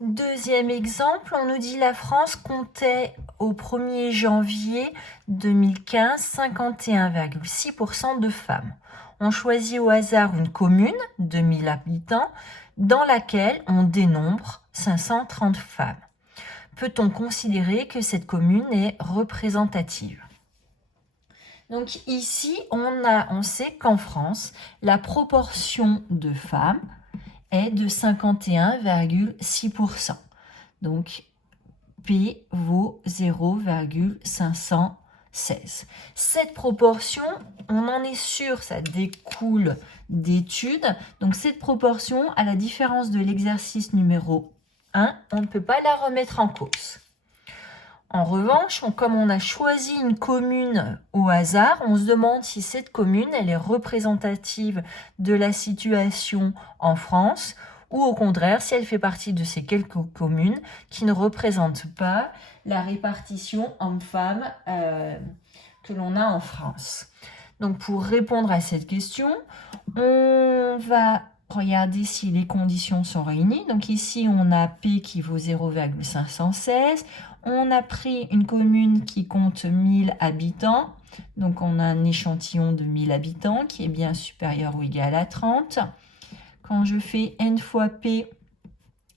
Deuxième exemple, on nous dit la France comptait au 1er janvier 2015 51,6% de femmes. On choisit au hasard une commune de 1000 habitants dans laquelle on dénombre 530 femmes. Peut-on considérer que cette commune est représentative? Donc ici, on sait qu'en France, la proportion de femmes est de 51,6%. Donc, P vaut 0,516. Cette proportion, on en est sûr, ça découle d'études. Donc, cette proportion, à la différence de l'exercice numéro 1, on ne peut pas la remettre en cause. En revanche, comme on a choisi une commune au hasard, on se demande si cette commune elle est représentative de la situation en France ou au contraire si elle fait partie de ces quelques communes qui ne représentent pas la répartition hommes-femmes que l'on a en France. Donc pour répondre à cette question, on va regarder si les conditions sont réunies. Donc ici, on a P qui vaut 0,516. On a pris une commune qui compte 1000 habitants. Donc on a un échantillon de 1000 habitants qui est bien supérieur ou égal à 30. Quand je fais n fois P,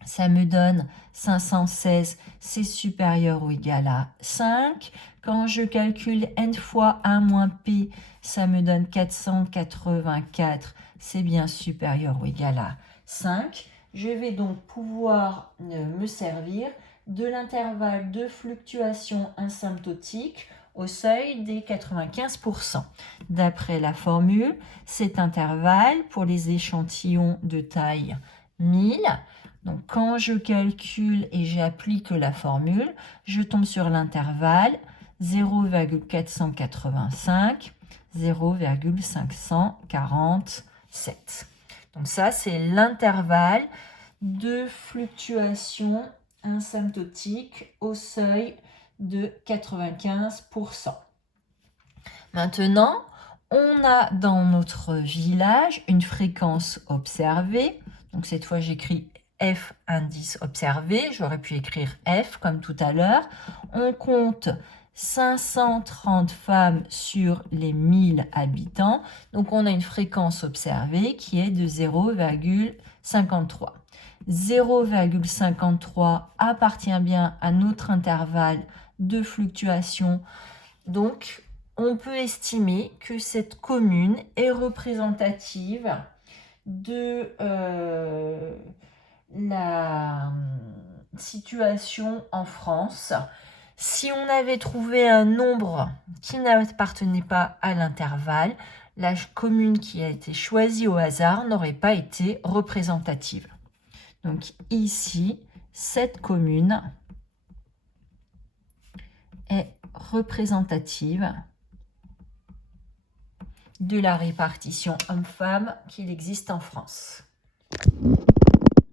ça me donne 516, c'est supérieur ou égal à 5. Quand je calcule n fois 1 moins P, ça me donne 484, c'est bien supérieur ou égal à 5. Je vais donc pouvoir me servir de l'intervalle de fluctuation asymptotique au seuil des 95%. D'après la formule, cet intervalle pour les échantillons de taille 1000, donc quand je calcule et j'applique la formule, je tombe sur l'intervalle 0,485, 0,547. Donc ça, c'est l'intervalle de fluctuation asymptotique au seuil de 95%. Maintenant, on a dans notre village une fréquence observée. Donc cette fois, j'écris F indice observé. J'aurais pu écrire F comme tout à l'heure. On compte 530 femmes sur les 1000 habitants. Donc on a une fréquence observée qui est de 0,53. 0,53 appartient bien à notre intervalle de fluctuation. Donc, on peut estimer que cette commune est représentative de la situation en France. Si on avait trouvé un nombre qui n'appartenait pas à l'intervalle, la commune qui a été choisie au hasard n'aurait pas été représentative. Donc ici, cette commune est représentative de la répartition homme-femme qu'il existe en France.